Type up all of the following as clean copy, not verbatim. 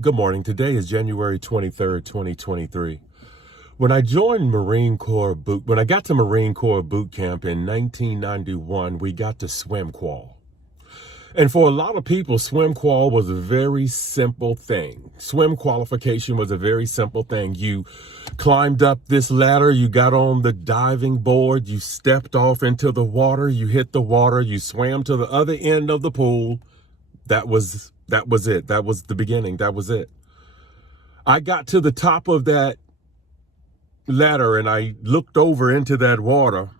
Good morning. Today is January 23rd, 2023. When I joined when I got to Marine Corps boot camp in 1991, we got to swim qual. And for a lot of people, swim qual was a very simple thing. Swim qualification was a very simple thing. You climbed up this ladder, you got on the diving board, you stepped off into the water, you hit the water, you swam to the other end of the pool. That was it. That was the beginning. That was it. I got to the top of that ladder and I looked over into that water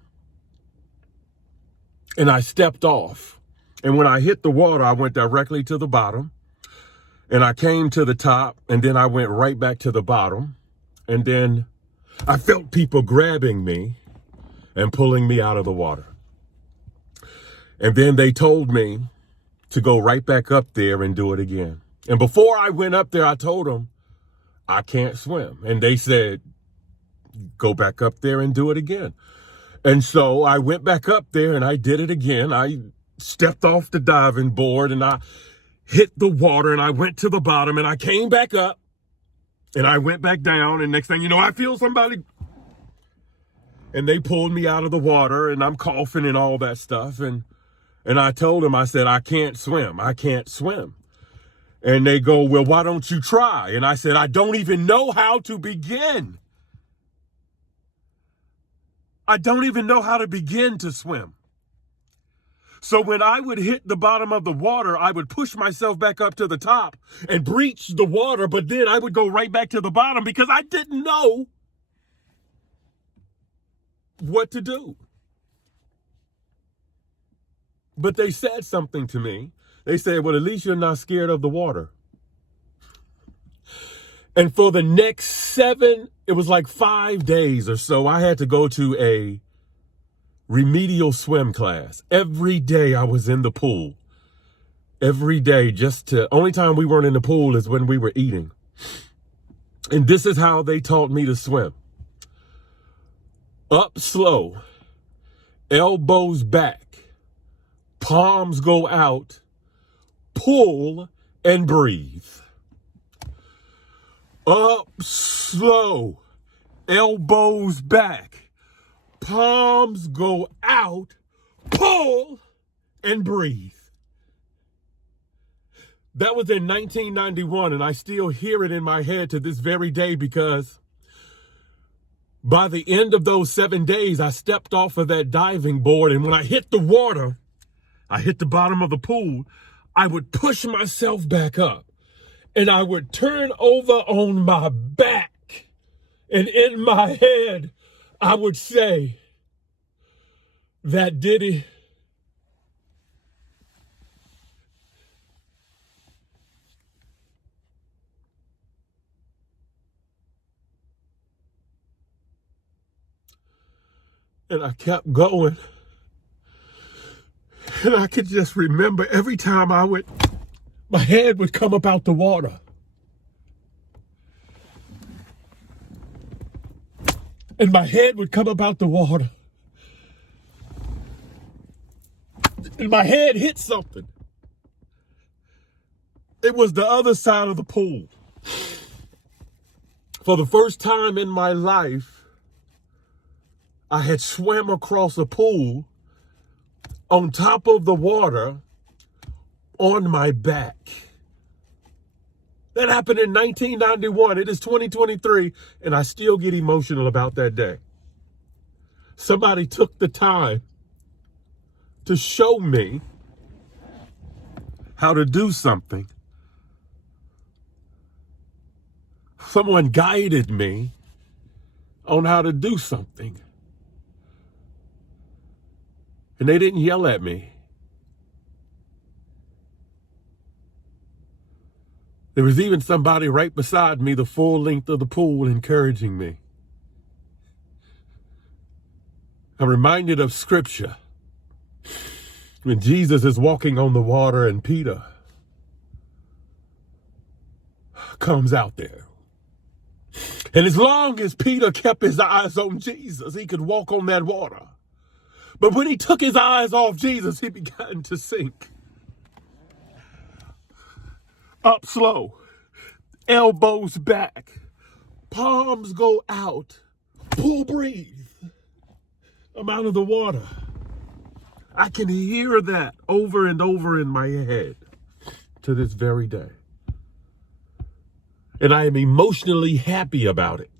and I stepped off. And when I hit the water, I went directly to the bottom and I came to the top and then I went right back to the bottom. And then I felt people grabbing me and pulling me out of the water. And then they told me to go right back up there and do it again. And before I went up there, I told them I can't swim. And they said, go back up there and do it again. And so I went back up there and I did it again. I stepped off the diving board and I hit the water and I went to the bottom and I came back up and I went back down. And next thing you know, I feel somebody, and they pulled me out of the water and I'm coughing and all that stuff. And I told them, I said, I can't swim. I can't swim. And they go, well, why don't you try? And I said, I don't even know how to begin. I don't even know how to begin to swim. So when I would hit the bottom of the water, I would push myself back up to the top and breach the water, but then I would go right back to the bottom because I didn't know what to do. But they said something to me. They said, well, at least you're not scared of the water. And for the next it was like 5 days or so, I had to go to a remedial swim class. Every day I was in the pool. Every day, only time we weren't in the pool is when we were eating. And this is how they taught me to swim. Up slow, elbows back, palms go out, pull and breathe. Up slow, elbows back, palms go out, pull and breathe. That was in 1991, and I still hear it in my head to this very day because by the end of those 7 days, I stepped off of that diving board, and when I hit the water, I hit the bottom of the pool, I would push myself back up and I would turn over on my back. And in my head, I would say, that did it. And I kept going. And I could just remember every time my head would come up out the water. And my head would come up out the water. And my head hit something. It was the other side of the pool. For the first time in my life, I had swam across a pool on top of the water on my back. That happened in 1991. It is 2023, and I still get emotional about that day. Somebody took the time to show me how to do something. Someone guided me on how to do something. And they didn't yell at me. There was even somebody right beside me the full length of the pool encouraging me. I'm reminded of scripture when Jesus is walking on the water and Peter comes out there. And as long as Peter kept his eyes on Jesus, he could walk on that water. But when he took his eyes off Jesus, he began to sink. Up slow, elbows back, palms go out, pull, breathe. I'm out of the water. I can hear that over and over in my head to this very day. And I am emotionally happy about it.